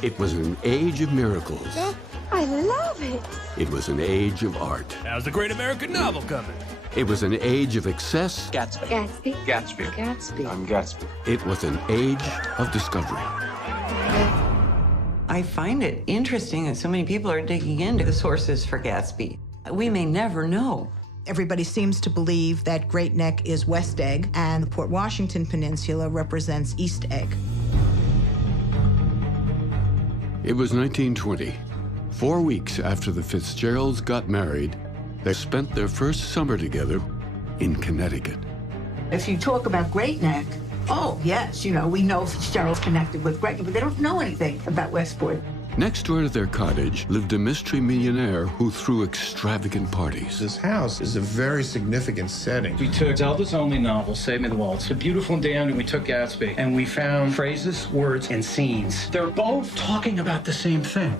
It was an age of miracles. I love it. It was an age of art. How's the great American novel coming? It was an age of excess. Gatsby. Gatsby. Gatsby. Gatsby. I'm Gatsby. It was an age of discovery. I find it interesting that so many people are digging into the sources for Gatsby. We may never know. Everybody seems to believe that Great Neck is West Egg and the Port Washington Peninsula represents East Egg. It was 1920. 4 weeks after the Fitzgeralds got married, they spent their first summer together in Connecticut. If you talk about Great Neck, oh, yes, you know, we know Fitzgerald's connected with Great Neck, but they don't know anything about Westport. Next door to their cottage lived a mystery millionaire who threw extravagant parties. This house is a very significant setting. We took Zelda's only novel, Save Me the Waltz, A Beautiful and Damned, and we took Gatsby, and we found phrases, words, and scenes. They're both talking about the same thing.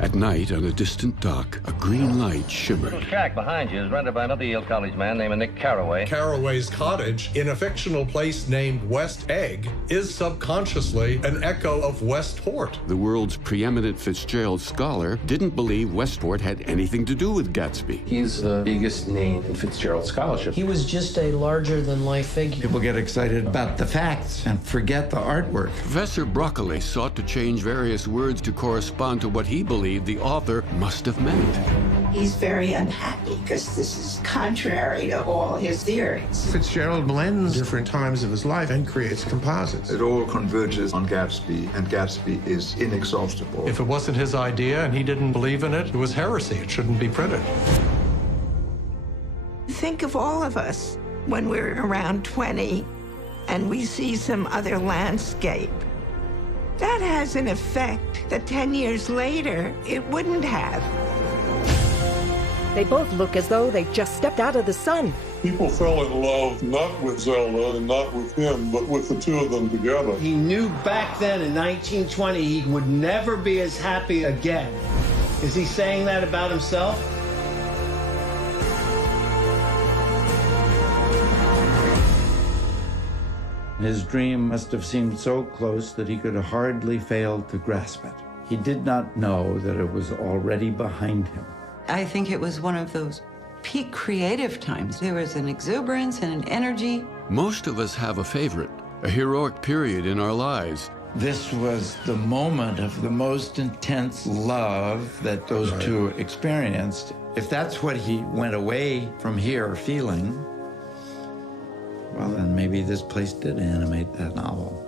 At night, on a distant dock, a green light shimmered. The shack behind you is rented by another Yale College man named Nick Carraway. Carraway's cottage, in a fictional place named West Egg, is subconsciously an echo of Westport. The world's preeminent Fitzgerald scholar didn't believe Westport had anything to do with Gatsby. He's the biggest name in Fitzgerald scholarship. He was just a larger-than-life figure. People get excited about the facts and forget the artwork. Professor Broccoli sought to change various words to correspond to what he believed the author must have meant. He's very unhappy because this is contrary to all his theories. Fitzgerald blends different times of his life and creates composites. It all converges on Gatsby, and Gatsby is inexhaustible. If it wasn't his idea and he didn't believe in it, it was heresy. It shouldn't be printed. Think of all of us when we're around 20 and we see some other landscape. That has an effect that 10 years later, it wouldn't have. They both look as though they just stepped out of the sun. People fell in love not with Zelda and not with him, but with the two of them together. He knew back then in 1920 he would never be as happy again. Is he saying that about himself? His dream must have seemed so close that he could hardly fail to grasp it. He did not know that it was already behind him. I think it was one of those peak creative times. There was an exuberance and an energy. Most of us have a favorite, a heroic period in our lives. This was the moment of the most intense love that those two experienced. If that's what he went away from here feeling, well, then maybe this place did animate that novel.